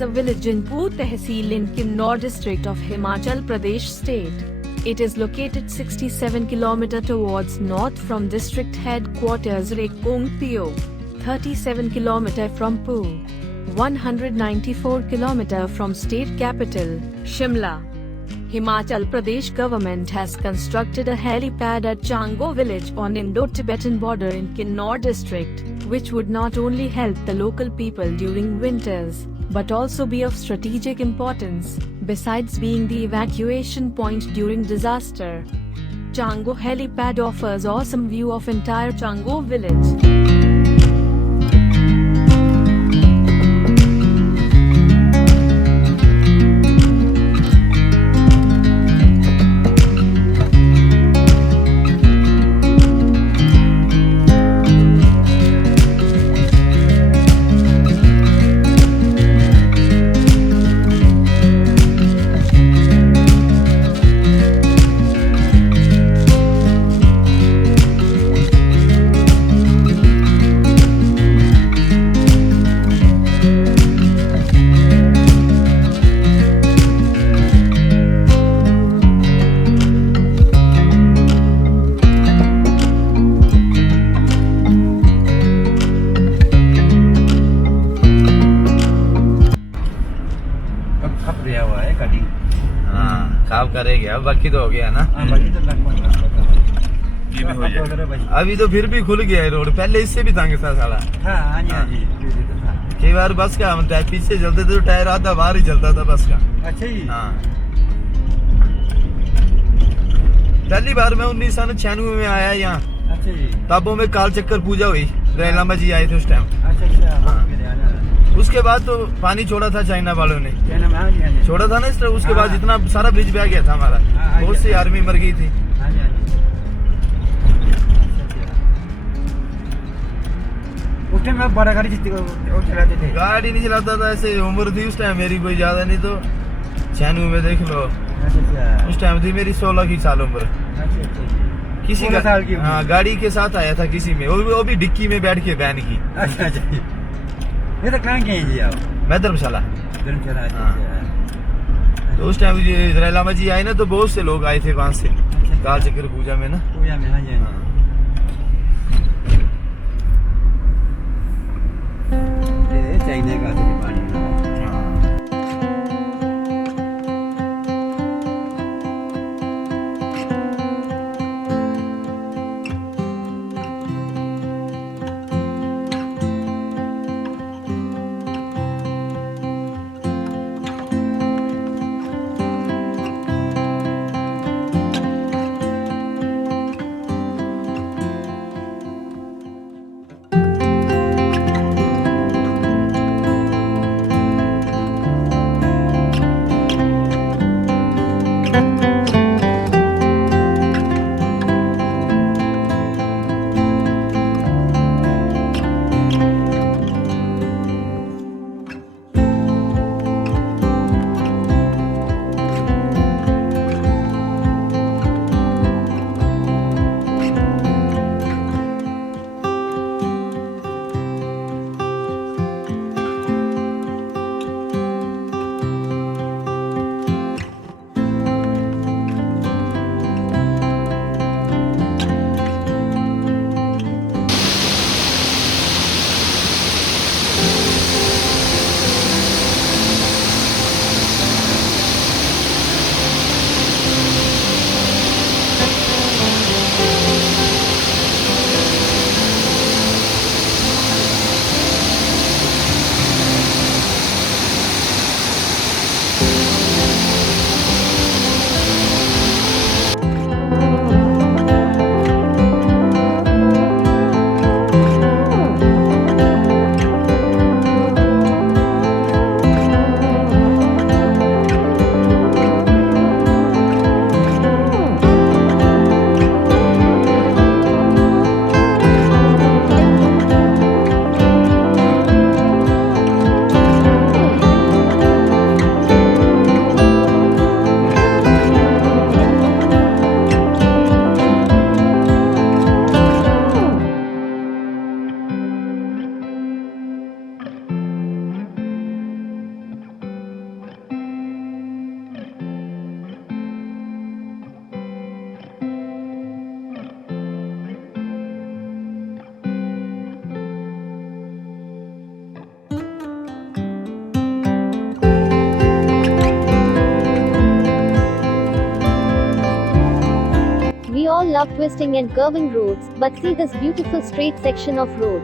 is a village in Poo Tehsil in Kinnaur district of Himachal Pradesh state. It is located 67 km towards north from district headquarters Rekongpio, 37 km from Poo, 194 km from state capital, Shimla. Himachal Pradesh government has constructed a helipad at Chango village on Indo-Tibetan border in Kinnaur district, which would not only help the local people during winters, but also be of strategic importance, besides being the evacuation point during disaster. Chango Helipad offers awesome view of entire Chango village. खाब करेंगे अब बाकी तो हो गया ना। बाकी तो लगभग ये भी हो जाए। अभी तो फिर भी खुल गया है रोड, पहले इससे भी तंग था साला। हाँ जी कई बार बस का हम पीछे चलते थे तो टायर आधा बाहर ही चलता था बस का। अच्छा जी। हाँ पहली बार मैं 1996 में आया यहाँ। अच्छा जी। तब वो में काल चक्कर पूजा हुई, रैलामा जी आए थे उस टाइम। अच्छा। उसके बाद तो पानी छोड़ा था चाइना वालों ने, छोड़ा था ना इस तरह। उसके बाद इतना सारा ब्रिज बह गया था हमारा, बहुत सी आर्मी मर गई थी। उस टाइम मैं बड़ा गाड़ी चलाते थे। गाड़ी नहीं चलाता था, ऐसे उम्र थी उस टाइम मेरी कोई ज्यादा नहीं, तो 96 में देख लो। उस टाइम थी मेरी 16 की साल उम्र। किसी का हाँ गाड़ी के साथ आया था किसी में, वो भी डिक्की में बैठ के बैन की। अच्छा ये तो कहाँ के हैं जी आप? मैं धर्मशाला। हाँ। तो उस टाइम रैलामा जी आए ना तो बहुत से लोग आए थे वहाँ से काल चक्कर पूजा में ना। पूजा में हाँ जी। चाइना का पानी। all love twisting and curving roads, but see this beautiful straight section of road.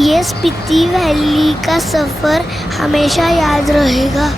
ये स्पीति वैली का सफ़र हमेशा याद रहेगा।